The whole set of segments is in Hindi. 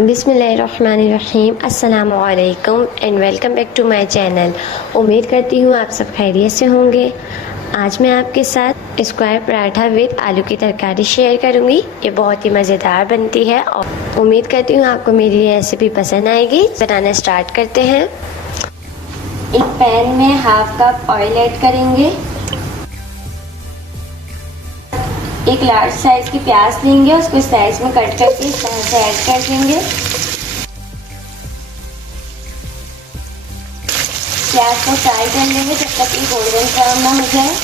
बिस्मिल्लाहिर्रहमानिर्रहीम अस्सलामु अलैकुम and welcome back to my channel. उम्मीद करती हूँ आप सब खैरियत से होंगे। आज मैं आपके साथ स्क्वायर पराठा विद आलू की तरकारी शेयर करूँगी। ये बहुत ही मज़ेदार बनती है और उम्मीद करती हूँ आपको मेरी रेसिपी पसंद आएगी। बनाना स्टार्ट करते हैं। एक पैन में हाफ कप ऑयल ऐड करेंगे। एक लार्ज साइज की प्याज लेंगे, उसको साइज में कट करके इस तरह से ऐड कर देंगे। प्याज को फ्राई कर लेंगे जब तक ये गोल्डन ब्राउन ना हो जाए।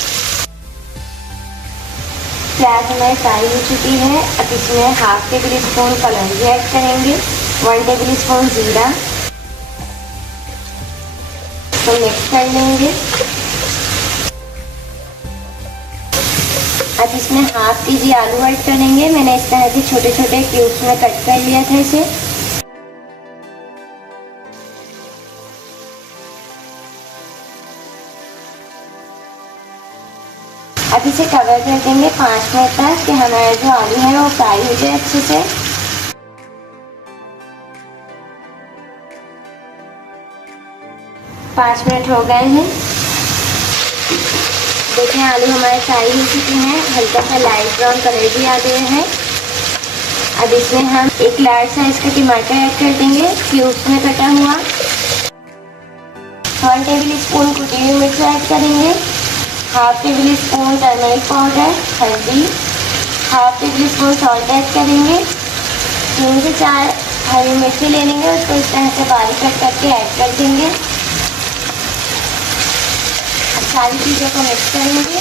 प्याज हमारी फ्राई हो चुकी है। अब इसमें हाफ टेबल स्पून कलौंजी ऐड करेंगे, 1 टेबल स्पून जीरा, तो मिक्स कर लेंगे। अब इसमें हाफ केजी आलू ऐड करेंगे। मैंने इस तरह से छोटे छोटे क्यूब्स में कट कर लिया था इसे। अब इसे कवर कर देंगे 5 मिनट तक कि हमारा जो आलू है वो फ्राई हो जाए अच्छे से। पाँच मिनट हो गए हैं। देखें आलू हमारे फ्राई हो चुके हैं, हल्का सा लाइट ब्राउन कलर भी आ गया है। अब इसमें हम एक लार्ज साइज का टमाटर ऐड कर देंगे, क्यूब्स में कटा हुआ। 1 टेबल स्पून कुटी हुई मिर्च ऐड करेंगे, half tablespoon turmeric powder, हल्दी, half tablespoon salt add करेंगे। 3 से 4 हरी मिर्ची ले लेंगे, उसको इस तरह से बारीक कट करके ऐड कर देंगे। सारी चीज़ों को मिक्स करेंगे।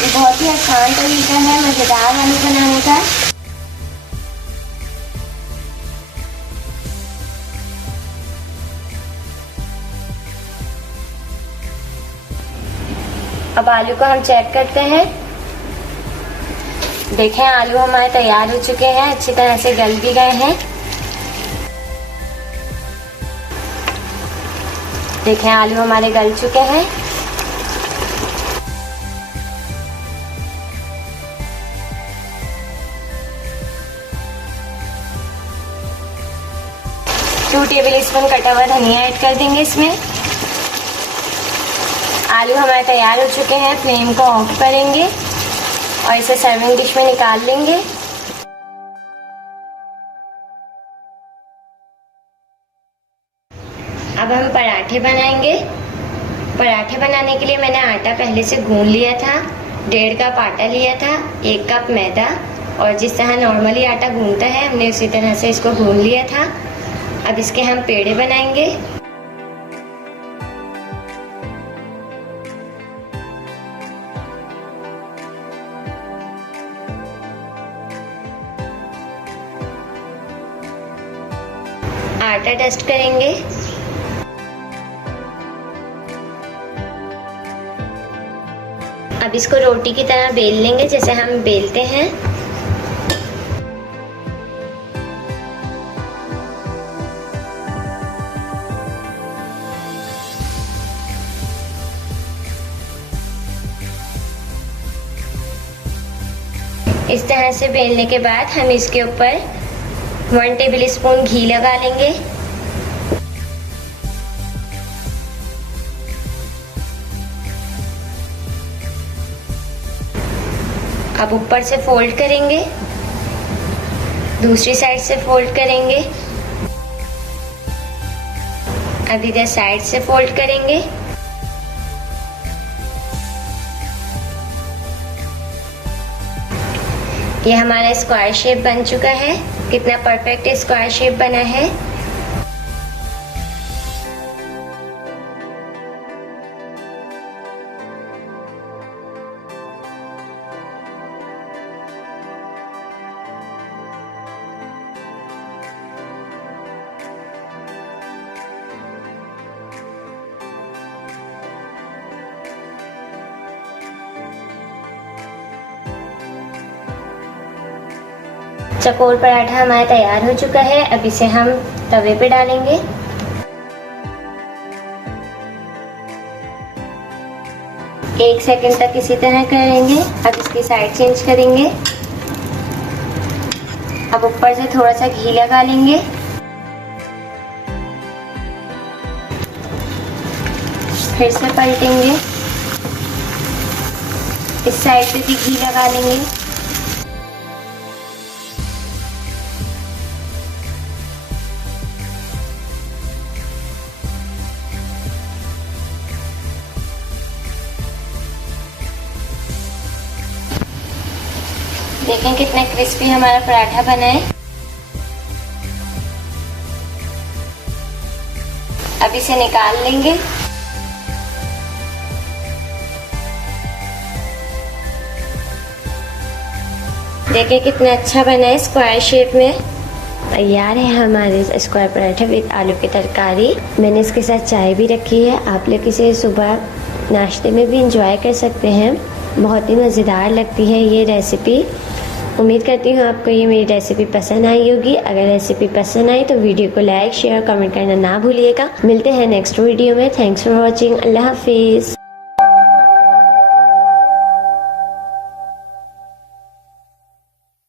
ये बहुत ही आसान तरीका है मज़ेदार आलू बनाने का। अब आलू को हम चेक करते हैं। देखें आलू हमारे तैयार हो चुके हैं, अच्छी तरह से गल भी गए हैं। देखें आलू हमारे गल चुके हैं। टू टेबल स्पून कटा हुआ धनिया ऐड कर देंगे इसमें। आलू हमारे तैयार हो चुके हैं। फ्लेम को ऑफ करेंगे और इसे सर्विंग डिश में निकाल लेंगे। अब हम पराठे बनाएंगे। पराठे बनाने के लिए मैंने आटा पहले से गूंद लिया था। 1.5 कप आटा लिया था, 1 कप मैदा, और जिस तरह नॉर्मली आटा गूंदता है हमने उसी तरह से इसको गूंद लिया था। अब इसके हम पेड़े बनाएंगे। आटा डस्ट करेंगे। अब इसको रोटी की तरह बेल लेंगे जैसे हम बेलते हैं। इस तरह से बेलने के बाद हम इसके ऊपर 1 टेबल स्पून घी लगा लेंगे। अब ऊपर से फोल्ड करेंगे, दूसरी साइड से फोल्ड करेंगे, अब इधर साइड से फोल्ड करेंगे। ये हमारा स्क्वायर शेप बन चुका है। कितना परफेक्ट स्क्वायर शेप बना है। चकोर पराठा हमारा तैयार हो चुका है। अब इसे हम तवे पे डालेंगे। 1 सेकंड तक इसी तरह करेंगे। अब इसकी साइड चेंज करेंगे। अब ऊपर से थोड़ा सा घी लगा लेंगे। फिर से पलटेंगे। इस साइड से भी घी लगा लेंगे। देखें कितना क्रिस्पी हमारा पराठा बना है। अब इसे निकाल लेंगे। देखें कितना अच्छा बना है स्क्वायर शेप में। तैयार है हमारे स्क्वायर पराठा विद आलू की तरकारी। मैंने इसके साथ चाय भी रखी है। आप लोग इसे सुबह नाश्ते में भी इंजॉय कर सकते हैं। बहुत ही मज़ेदार लगती है ये रेसिपी। उम्मीद करती हूँ आपको ये मेरी रेसिपी पसंद आई होगी। अगर रेसिपी पसंद आई तो वीडियो को लाइक शेयर कमेंट करना ना भूलिएगा। मिलते हैं नेक्स्ट वीडियो में। Thanks for watching. अल्लाह हाफिज़।